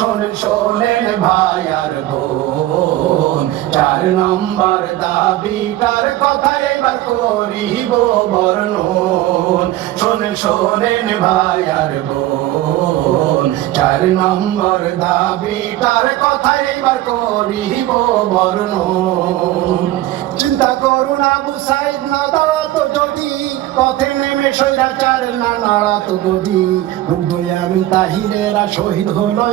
শোনেন শোনেন ভাই আর বোন। চার নম্বর দাবিটার কথা এবার করিব বর্ণন। শোনেন শোনেন ভাই আর বোন। চার নম্বর দাবিটার কথা এবার করিব বর্ণন। চিন্তা করুন আবু সাইদ না দাঁড়াতো যদি পথে নেমে সৈরাচার না নাড়াতো গদি। আমি তাহিরেরা শহীদ হলো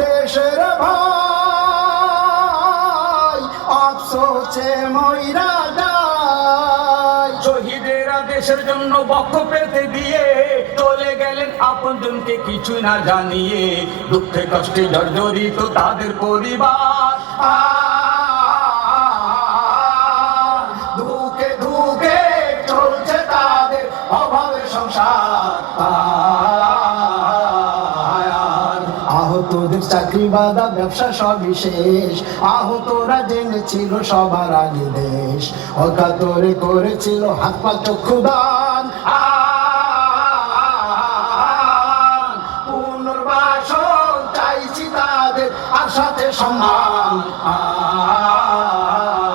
দেশের ভাই, আফসোসে যায়। শহীদেরা দেশের জন্য বক্ষ পেতে দিয়ে চলে গেলেন আপনজনকে কিছু না জানিয়ে, দুঃখে কষ্টে জর্জরিত তাদের পরিবার। চাকরি বাদা ব্যবসা সবই শেষ। আহতরা জেনেছিল সবার আগে দেশ। অকাতরে করেছিল হাত পা চক্ষু দান। পুনর্বাসন সাথে সম্মান।